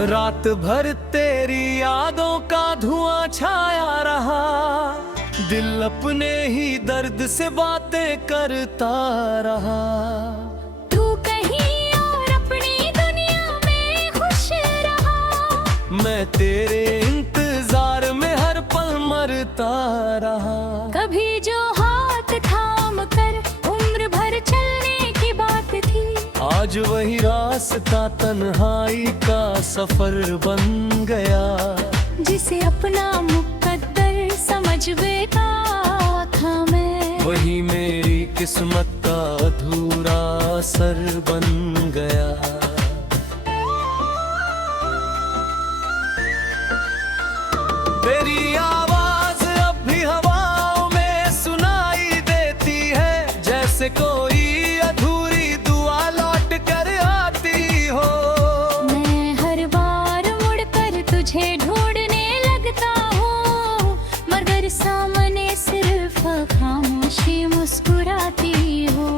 रात भर तेरी यादों का धुआं छाया रहा, दिल अपने ही दर्द से बातें करता रहा। तू कहीं और अपनी दुनिया में खुश रहा, मैं तेरे इंतजार में हर पल मरता रहा। कभी जो हाथ थाम कर उम्र भर चलने की बात थी, आज वही रास्ता तन्हाई का सफर बन गया। जिसे अपना मुकद्दर समझ बैठा था मैं, वही मेरी किस्मत का अधूरा असर बन गया। तेरी आवाज अब भी हवाओं में सुनाई देती है, जैसे कोई अधूरी दुआ लौट कर आती हो। मैं हर बार मुड़कर तुझे ढूंढने लगता हूँ, मगर सामने सिर्फ खामोशी मुस्कुराती हो।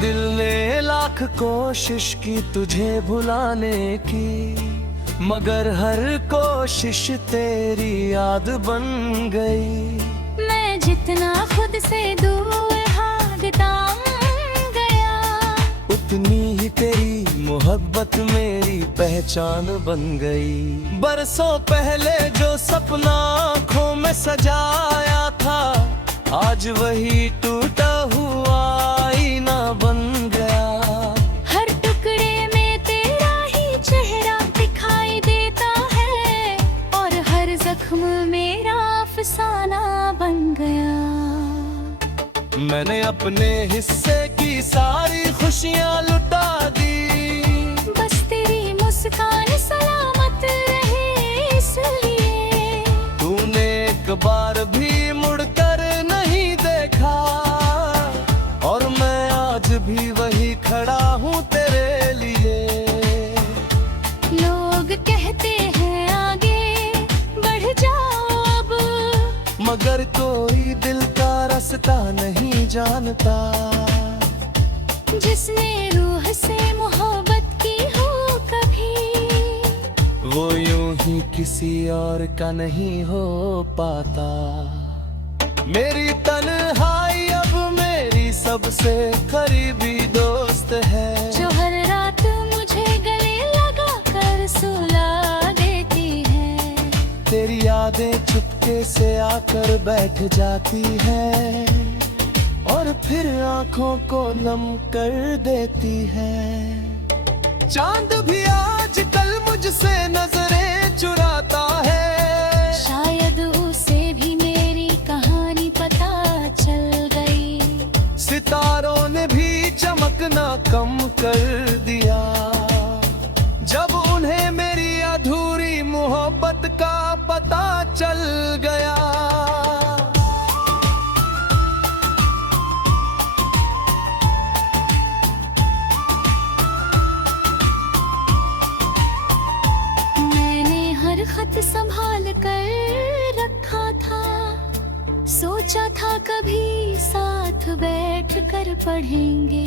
दिल ने लाख कोशिश की तुझे भुलाने की, मगर हर कोशिश तेरी याद बन गई। मैं जितना खुद से दूर भागता गया, उतनी ही तेरी मोहब्बत मेरी पहचान बन गई। बरसों पहले जो सपना आँखों में सजाया था, आज वही टूटा हुआ आईना बन गया। हर टुकड़े में तेरा ही चेहरा दिखाई देता है, और हर जख्म मेरा अफसाना बन गया। मैंने अपने हिस्से की सारी खुशियाँ लुटा दी, बस तेरी मुस्कान सलामत रहे इसलिए। तूने एक बार भी मुड़कर नहीं देखा, और मैं आज भी वही खड़ा हूँ तेरे लिए। लोग कहते हैं आगे बढ़ जाओ अब, मगर कोई दिल का रास्ता नहीं जानता। जिसने रूह से मोहब्बत की हो कभी, वो यूं ही किसी और का नहीं हो पाता। मेरी तन्हाई अब मेरी सबसे करीबी दोस्त है, जो हर रात मुझे गले लगा कर सुला देती है। तेरी यादें चुपके से आकर बैठ जाती है, और फिर आंखों को नम कर देती है। चांद भी आजकल मुझसे नजरें चुराता है, शायद उसे भी मेरी कहानी पता चल गई। सितारों ने भी चमकना कम कर दिया, जब उन्हें मेरी अधूरी मोहब्बत का पता चल गया। मैंने हर खत संभाल कर रखा था, सोचा था कभी साथ बैठ कर पढ़ेंगे।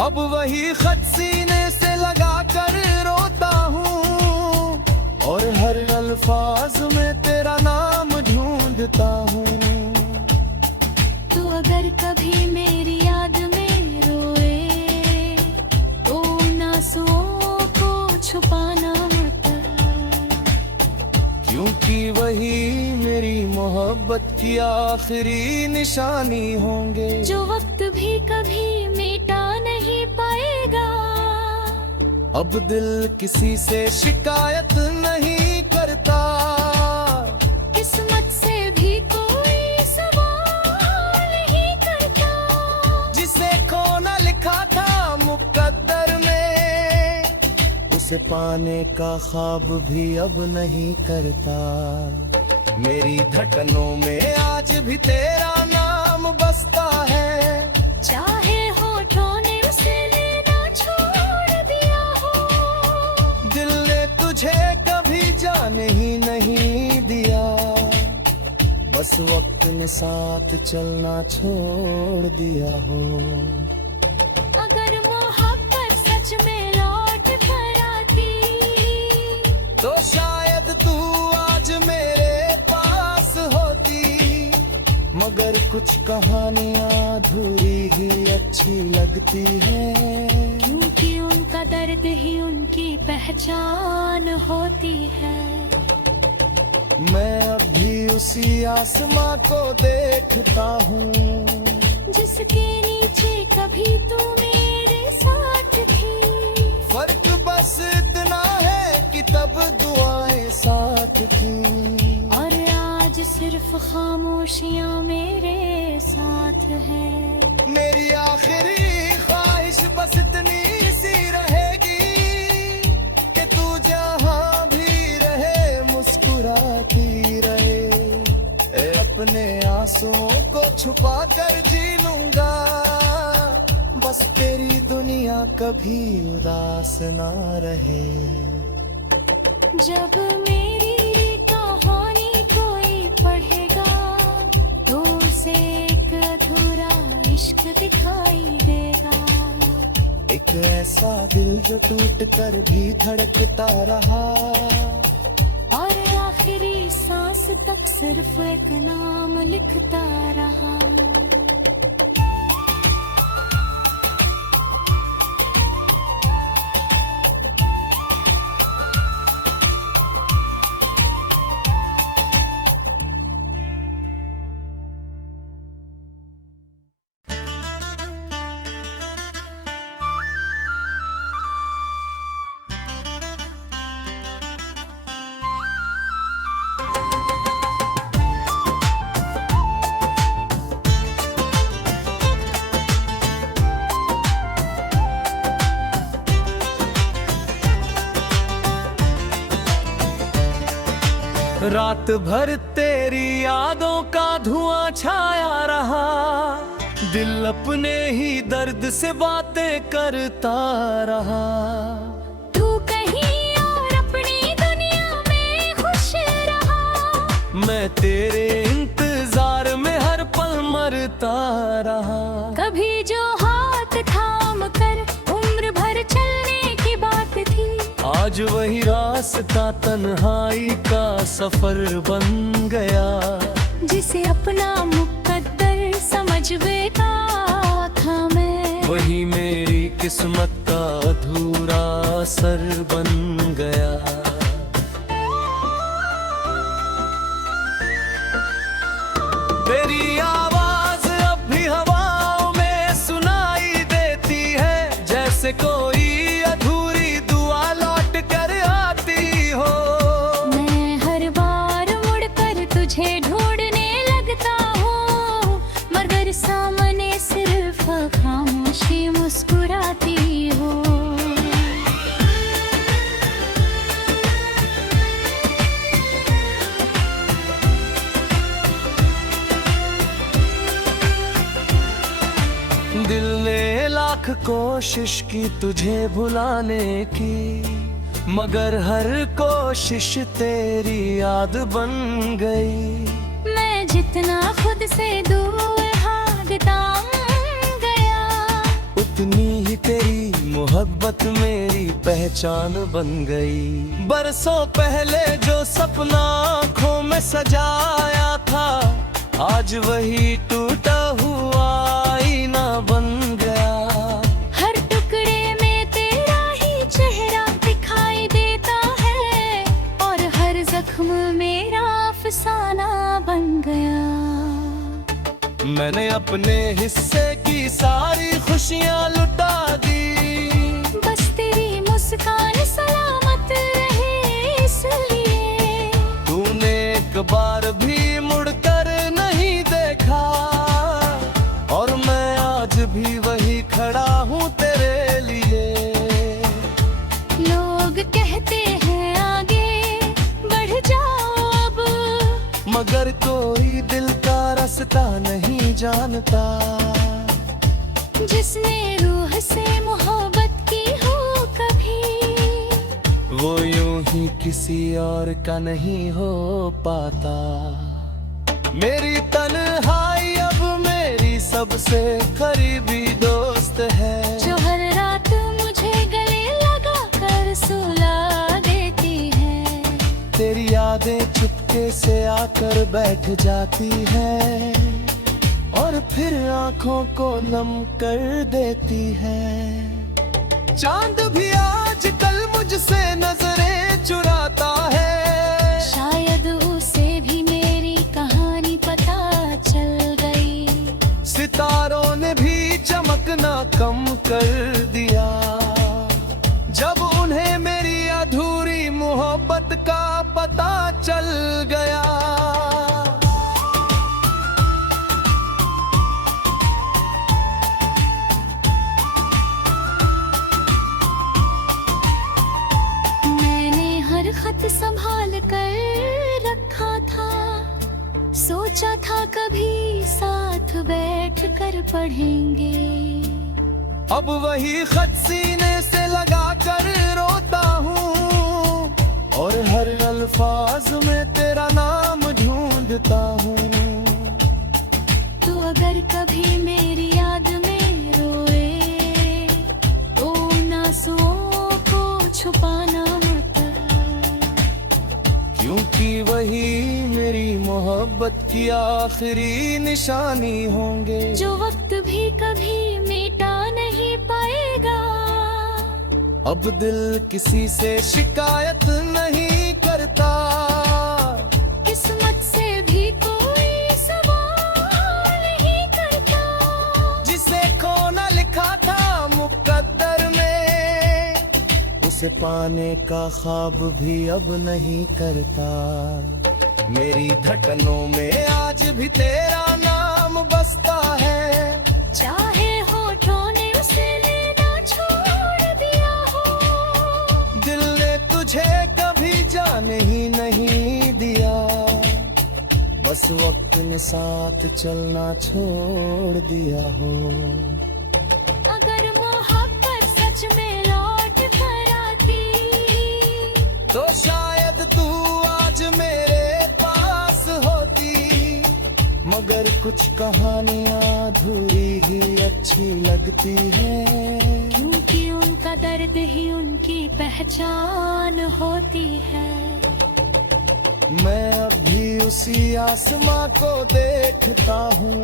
अब वही खत सीने से लगा कर रोता हूँ, और हर अल्फाज में तेरा नाम ढूंढता हूँ। तू अगर कभी मेरी याद में रोए, तो उन आंसुओं को छुपाना मत, क्योंकि वही मेरी मोहब्बत की आखिरी निशानी होंगे, जो वक्त भी कभी मिटा नहीं पाएगा। अब दिल किसी से शिकायत नहीं करता, किस्मत से भी कोई सवाल नहीं करता। जिसे खोना लिखा था मुकद्दर में, उसे पाने का ख्वाब भी अब नहीं करता। मेरी धड़कनों में आज भी तेरा नाम बसता है, चाहे होठों ने उसे लेना छोड़ दिया हो। दिल ने तुझे कभी जाने ही नहीं दिया। वक्त ने साथ चलना छोड़ दिया हो। अगर मोहब्बत सच में लौट कर आती तो शायद तू आज मेरे पास होती, मगर कुछ कहानियां अधूरी ही अच्छी लगती है, क्योंकि उनका दर्द ही उनकी पहचान होती है। मैं अब भी उसी आसमां को देखता हूँ जिसके नीचे कभी तू मेरे साथ थी। फर्क बस इतना है कि तब दुआएं साथ थी, और आज सिर्फ खामोशियां मेरे साथ है। मेरी आखिरी ख्वाहिश बस इतनी सी रहेगी कि तू जहाँ भी रहे मुस्कुराती रहे। अपने आंसुओं को छुपा कर जी लूंगा, बस तेरी दुनिया कभी उदास ना रहे। जब मेरी कहानी कोई पढ़ेगा तो उसे एक अधूरा इश्क दिखाई देगा। एक ऐसा दिल जो टूट कर भी धड़कता रहा, और आखिरी सांस तक सिर्फ एक नाम लिखता रहा। रात भर तेरी यादों का धुआं छाया रहा, दिल अपने ही दर्द से बातें करता रहा। तू कहीं और अपनी दुनिया में खुश रहा, मैं तेरे इंतजार में हर पल मरता रहा। कभी जो हाथ थाम कर उम्र भर चलने की बात थी, आज वही रास्ता तन्हाई का सफर बन गया। जिसे अपना मुकद्दर समझ बैठा था मैं, वही मेरी किस्मत का अधूरा असर बन गया। तेरी आवाज अब भी हवाओं में सुनाई देती है, जैसे कोई अधूरी दुआ लौट कर आती हो। मैं हर बार मुड़कर तुझे ढूंढने लगता हूँ, मगर सामने सिर्फ खामोशी मुस्कुराती हो। दिल ने लाख कोशिश की तुझे भुलाने की, मगर हर कोशिश तेरी याद बन गई। मैं जितना खुद से दूर भागता गया, उतनी ही तेरी मोहब्बत मेरी पहचान बन गई। बरसों पहले जो सपना आँखों में सजाया था, आज वही टूटा हुआ आईना बन गया। हर टुकड़े में तेरा ही चेहरा दिखाई देता है, और हर जख्म मेरा अफसाना बन गया। मैंने अपने हिस्से की सारी खुशियाँ लुटा दी, बस तेरी मुस्कान सलामत रहे इसलिए। तूने एक बार भी मुड़कर नहीं देखा, और मैं आज भी वही खड़ा हूँ तेरे लिए। लोग कहते हैं आगे बढ़ जाओ अब, मगर कोई दिल का रास्ता नहीं जानता। जिसने रूह से मोहब्बत की हो कभी, वो यूं ही किसी और का नहीं हो पाता। मेरी तन्हाई अब मेरी सबसे करीबी दोस्त है, जो हर रात मुझे गले लगा कर सुला देती है। तेरी यादें चुपके से आकर बैठ जाती है और फिर आंखों को नम कर देती है। चांद भी आजकल मुझसे नजरें चुराता है, शायद उसे भी मेरी कहानी पता चल गई। सितारों ने भी चमकना कम कर दिया, जब उन्हें मेरी अधूरी मोहब्बत का पता चल गया। खत संभाल कर रखा था, सोचा था कभी साथ बैठ कर पढ़ेंगे। अब वही खत सीने से लगा कर रोता हूँ और हर अल्फाज में तेरा नाम ढूंढता हूँ। तू अगर कभी मेरी याद में रोए तो उन आंसुओं को छुपाना मत, क्योंकि वही मेरी मोहब्बत की आखिरी निशानी होंगे, जो वक्त भी कभी मिटा नहीं पाएगा। अब दिल किसी से शिकायत नहीं करता, किस्मत से भी कोई सवाल नहीं करता। जिसे खोना लिखा था मुकद्दर में, उसे पाने का ख्वाब भी अब नहीं करता। मेरी धड़कनों में आज भी तेरा नाम बसता है, चाहे होठों ने उसे लेना छोड़ दिया हो। दिल ने तुझे कभी जाने ही नहीं दिया, बस वक्त ने साथ चलना छोड़ दिया हो। अगर मोहब्बत सच में लौट कर आती तो शायद तू आज मेरे पास होती, मगर कुछ कहानियां अधूरी ही अच्छी लगती है, क्योंकि उनका दर्द ही उनकी पहचान होती है। मैं अभी उसी आसमां को देखता हूँ,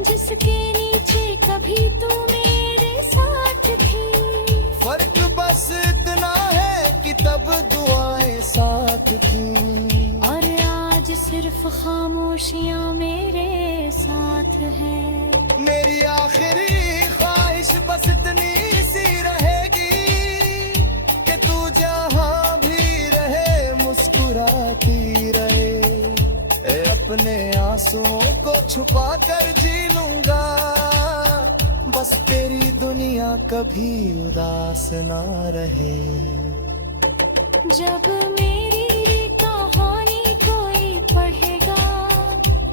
जिसके नीचे कभी तू मेरे साथ थी। फर्क बस इतना है कि तब दुआएं साथ थी और आज सिर्फ खामोशियां मेरे साथ है। मेरी आखिरी ख्वाहिश बस इतनी सी रहेगी कि तू जहाँ भी रहे मुस्कुराती रहे। अपने आंसुओं को छुपा कर जी लूंगा, बस तेरी दुनिया कभी उदास ना रहे। जब मेरी कहानी कोई पढ़ेगा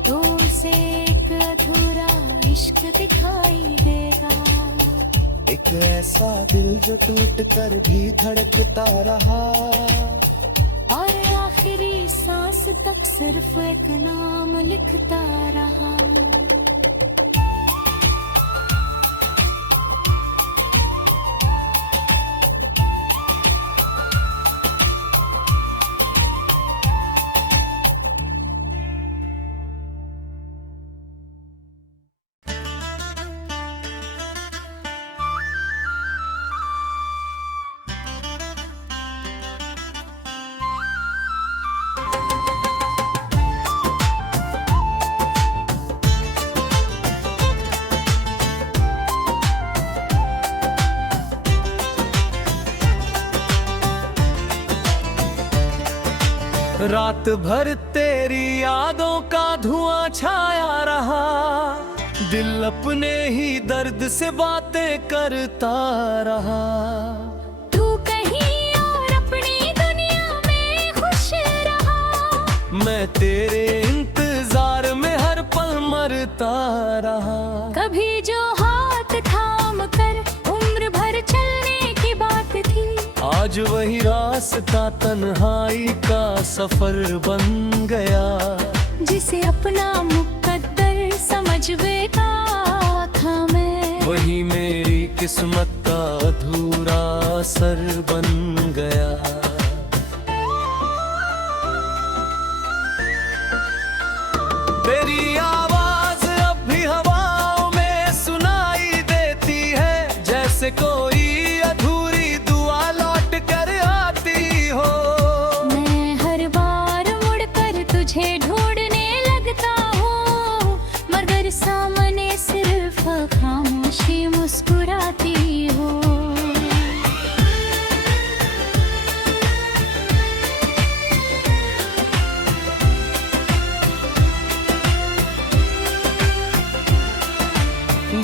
तो उसे एक अधूरा इश्क दिखाई देगा। एक ऐसा दिल जो टूट कर भी धड़कता रहा और आखिरी सांस तक सिर्फ एक नाम लिखता रहा। रात भर तेरी यादों का धुआं छाया रहा, दिल अपने ही दर्द से बातें करता रहा। तू कहीं और अपनी दुनिया में खुश रहा, मैं तेरे इंतजार में हर पल मरता रहा। कभी जो हाथ थाम कर उम्र भर चलने की बात थी, आज वही रास्ता तन्हाई का सफर बन गया। जिसे अपना मुकद्दर समझ बैठा था मैं, वही मेरी किस्मत का अधूरा असर बन गया। तेरी आवाज अब भी हवाओं में सुनाई देती है, जैसे कोई अधूरी दुआ लौट कर आती हो। मैं हर बार मुड़कर तुझे ढूंढने लगता हूँ, मगर सामने सिर्फ खामोशी मुस्कुराती हो।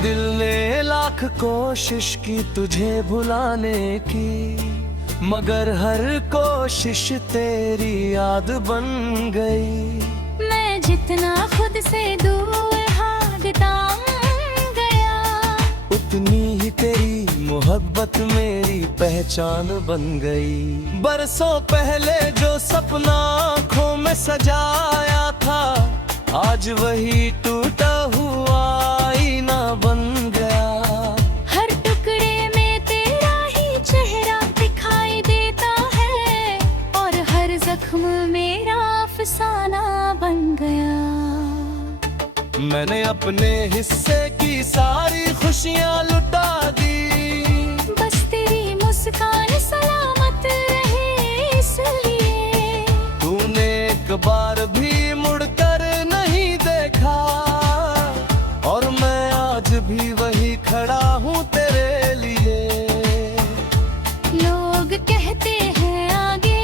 दिल ने लाख कोशिश की तुझे भुलाने की, मगर हर कोशिश तेरी याद बन गई। मैं जितना खुद से दूर भागता गया, उतनी ही तेरी मोहब्बत मेरी पहचान बन गई। बरसों पहले जो सपना आँखों में सजाया था, आज वही टूटा हुआ आईना बन गया। हर टुकड़े में तेरा ही चेहरा दिखाई देता है, और हर जख्म मेरा अफसाना बन गया। मैंने अपने हिस्से की सारी खुशियाँ लुटा दी, बस तेरी मुस्कान सलामत रहे इसलिए। तूने एक बार भी मुड़कर नहीं देखा, और मैं आज भी वही खड़ा हूँ तेरे लिए। लोग कहते हैं आगे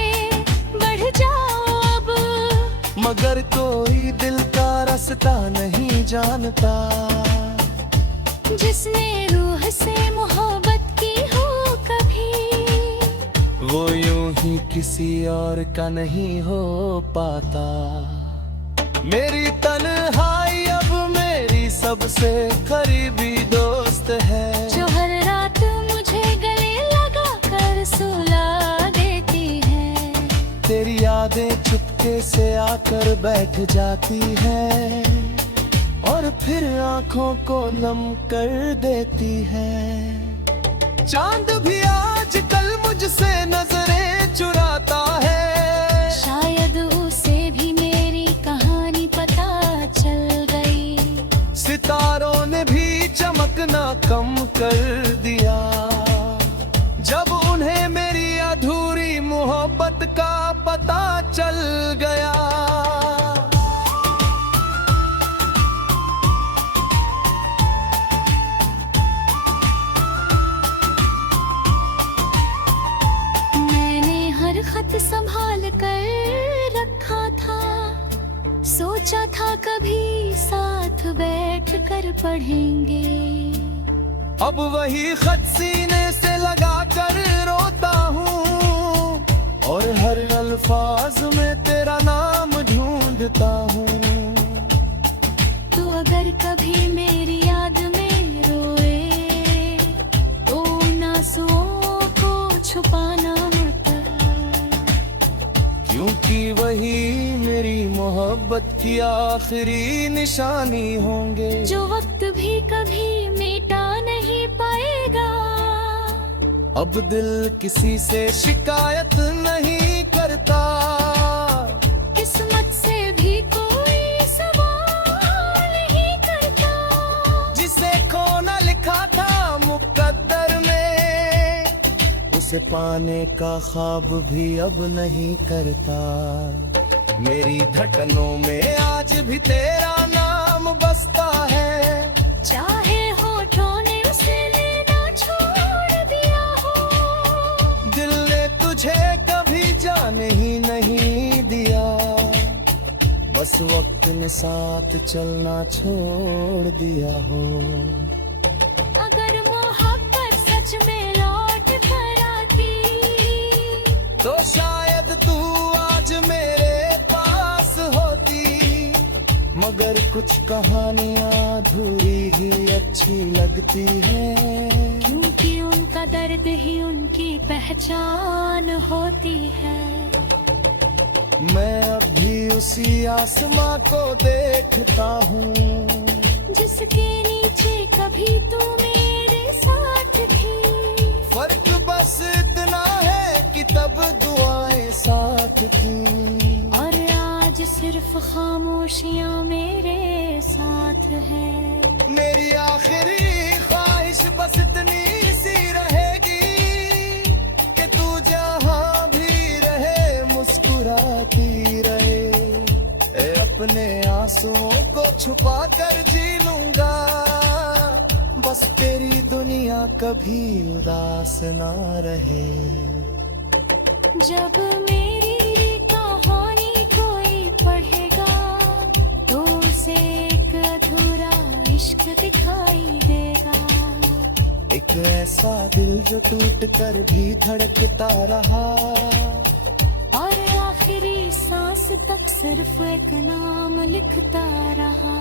बढ़ जाओ अब, मगर कोई दिल का रास्ता नहीं जानता। जिसने रूह से मोहब्बत की हो कभी, वो यूं ही किसी और का नहीं हो पाता। मेरी तन्हाई अब मेरी सबसे करीबी दोस्त है, जो हर रात मुझे गले लगा कर सुला देती है। तेरी यादें चुपके से आकर बैठ जाती है, और फिर आंखों को नम कर देती है। चांद भी आजकल मुझसे नजरें चुराता है, शायद उसे भी मेरी कहानी पता चल गई। सितारों ने भी चमकना कम कर दिया, जब उन्हें मेरी अधूरी मोहब्बत का पता चल गया। मैंने हर खत संभाल कर रखा था, सोचा था कभी साथ बैठ कर पढ़ेंगे। अब वही खत सीने से लगा कर रोता हूँ, और हर अल्फाज में तेरा नाम ढूंढता हूँ। तू अगर कभी मेरी याद में रोए, तो उन आंसुओं को छुपाना मत, क्योंकि वही मेरी मोहब्बत की आखिरी निशानी होंगे, जो वक्त भी कभी मिटा नहीं पाएगा। अब दिल किसी से शिकायत नहीं करता, किस्मत से भी कोई सवाल नहीं करता। जिसे खोना लिखा था मुकद्दर में, उसे पाने का ख्वाब भी अब नहीं करता। मेरी धड़कनों में आज भी तेरा नाम बसता है, चाहे होठों ने उसे लेना छोड़ दिया हो। दिल ने तुझे कभी जाने ही नहीं दिया, बस वक्त ने साथ चलना छोड़ दिया हो। अगर मोहब्बत सच में लौट कर आती, तो शायद तू आज मेरे पास होती, मगर कुछ कहानियाँ अधूरी ही अच्छी लगती है, क्योंकि उनका दर्द ही उनकी पहचान होती है। मैं अब भी उसी आसमां को देखता हूँ जिसके नीचे कभी तू मेरे साथ थी। फर्क बस इतना है कि तब दुआएं साथ थी और आज सिर्फ खामोशियां मेरे साथ है। मेरी आखिरी ख्वाहिश बस इतनी सी रहेगी कि तू जहाँ भी रहे मुस्कुराती रहे। अपने आंसुओं को छुपा कर जी लूंगा, बस तेरी दुनिया कभी उदास ना रहे। जब मेरी कहानी कोई पढ़ेगा तो उसे एक अधूरा इश्क दिखाई देगा। एक ऐसा दिल जो टूट कर भी धड़कता रहा और आखिरी सांस तक सिर्फ एक नाम लिखता रहा।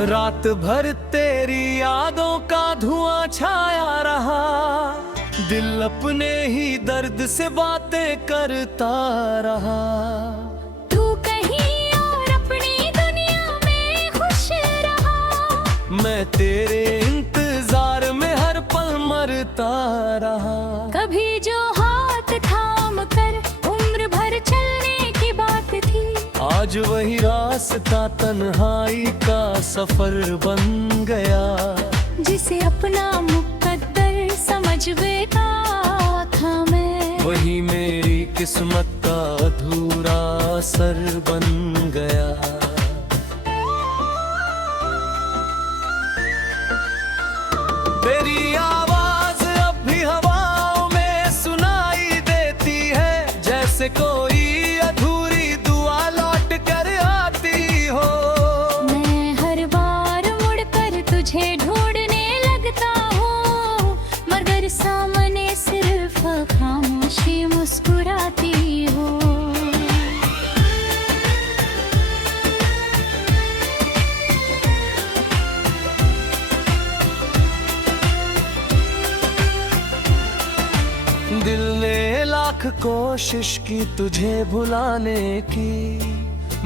रात भर तेरी यादों का धुआं छाया रहा, दिल अपने ही दर्द से बातें करता रहा। तू कहीं और अपनी दुनिया में खुश रहा, मैं तेरे इंतजार में हर पल मरता रहा। कभी जो हाथ थाम कर उम्र भर चलने की बात थी, आज वही रास्ता तन्हाई का सफर बन गया। जिसे अपना मुकद्दर समझ बैठा था मैं, वही मेरी किस्मत का अधूरा असर बन गया। तेरी आवाज अब भी हवाओं में सुनाई देती है, जैसे कोई अधूरी दुआ लौट कर आती हो। मैं हर बार मुड़कर तुझे ढूंढने लगता हूँ, मगर सामने सिर्फ खामोशी मुस्कुराती हो। दिल ने लाख कोशिश की तुझे भुलाने की,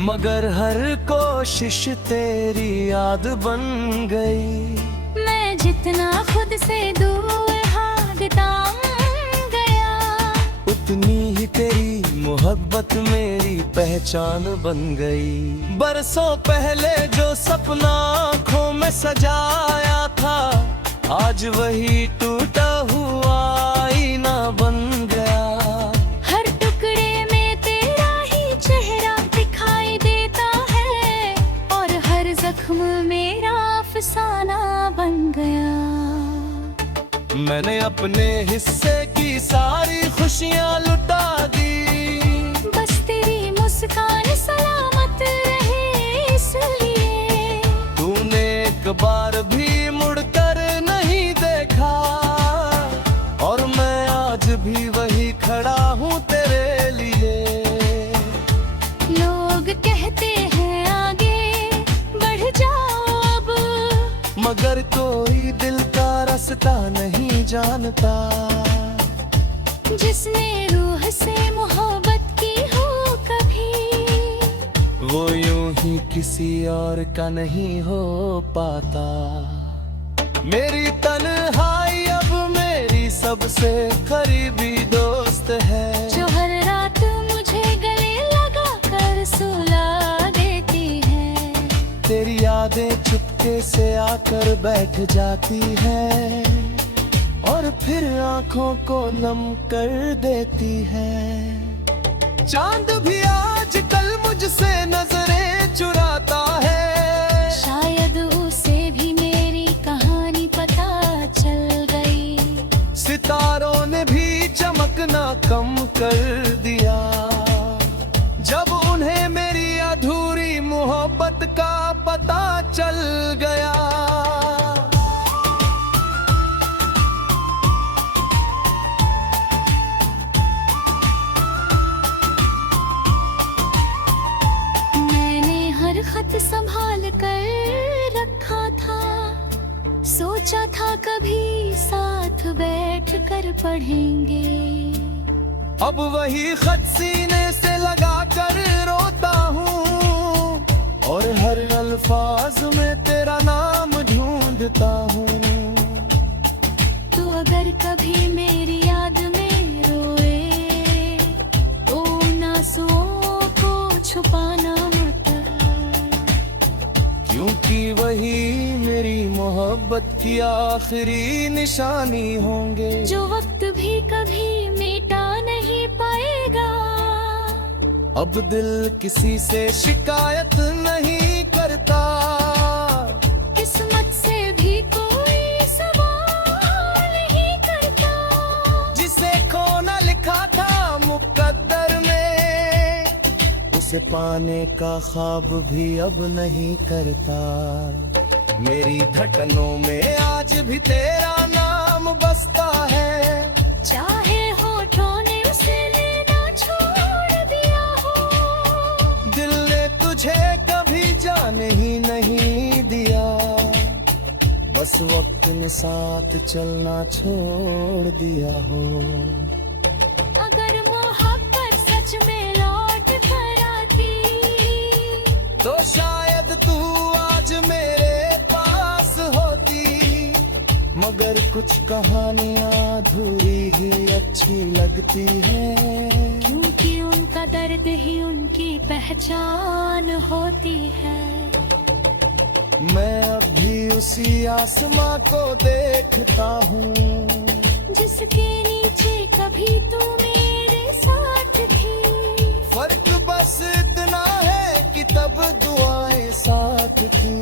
मगर हर कोशिश तेरी याद बन गई। मैं जितना खुद से दूर भागता गया, उतनी ही तेरी मोहब्बत मेरी पहचान बन गई। बरसों पहले जो सपना आँखों में सजाया था, आज वही टूटा हुआ आईना बन गया। हर टुकड़े में तेरा ही चेहरा दिखाई देता है, और हर जख्म मेरा अफसाना बन गया। मैंने अपने हिस्से की सारी खुशियाँ लुटा दी, बस तेरी मुस्कान सलामत रहे इसलिए। तूने एक बार भी मुड़कर नहीं देखा, और मैं आज भी वही खड़ा हूँ तेरे लिए। लोग कहते हैं आगे बढ़ जाओ अब, मगर कोई दिल का रास्ता नहीं जानता। जिसने रूह से मोहब्बत की हो कभी, वो यूं ही किसी और का नहीं हो पाता। मेरी तन्हाई अब मेरी सबसे करीबी दोस्त है, जो हर रात मुझे गले लगा कर सुला देती है। तेरी यादें चुपके से आकर बैठ जाती है, और फिर आंखों को नम कर देती है। चांद भी आजकल मुझसे नजरें चुराता है, शायद उसे कम कर दिया। जब उन्हें मेरी अधूरी मोहब्बत का पता चल गया। मैंने हर खत संभाल कर रखा था, सोचा था कभी साथ बैठ कर पढ़ेंगे। अब वही खत सीने से लगा कर रोता हूँ और हर अल्फाज में तेरा नाम ढूंढता हूँ। तू अगर कभी मेरी याद में रोए तो उन आंसुओं को छुपाना मत, क्योंकि वही मेरी मोहब्बत की आखिरी निशानी होंगे, जो वक्त भी कभी मिटा नहीं पाएगा। अब दिल किसी से शिकायत नहीं करता, किस्मत से भी कोई सवाल नहीं करता। जिसे खोना लिखा था मुकद्दर में, उसे पाने का ख्वाब भी अब नहीं करता। मेरी धड़कनों में आज भी तेरा नाम बसता है, चाहे होठों ने उसे लेना छोड़ दिया हो। दिल ने तुझे कभी जाने ही नहीं दिया, बस वक्त ने साथ चलना छोड़ दिया हो। अगर मोहब्बत सच में लौट कर आती तो शायद तू आज मेरे पास होती, मगर कुछ कहानियां अधूरी ही अच्छी लगती है, क्योंकि उनका दर्द ही उनकी पहचान होती है। मैं अब भी उसी आसमां को देखता हूँ, जिसके नीचे कभी तू मेरे साथ थी। फर्क बस इतना है कि तब दुआएं साथ थी,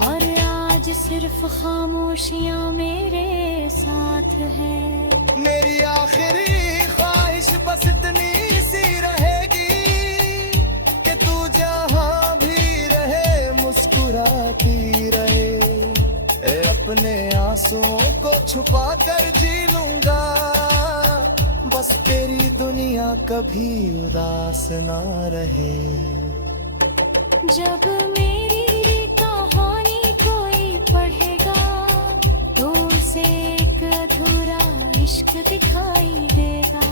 और आज सिर्फ खामोशियां मेरे साथ है। मेरी आखिरी ख्वाहिश बस इतनी सी रहेगी कि तू जहाँ भी रहे मुस्कुराती रहे। अपने आंसुओं को छुपा कर जी लूंगा, बस तेरी दुनिया कभी उदास ना रहे। जब मेरी कहानी कोई पढ़ेगा तो उसे एक अधूरा इश्क दिखाई देगा।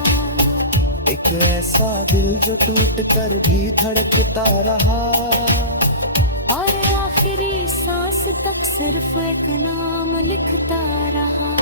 एक ऐसा दिल जो टूट कर भी धड़कता रहा, और आखिरी सांस तक सिर्फ एक नाम लिखता रहा।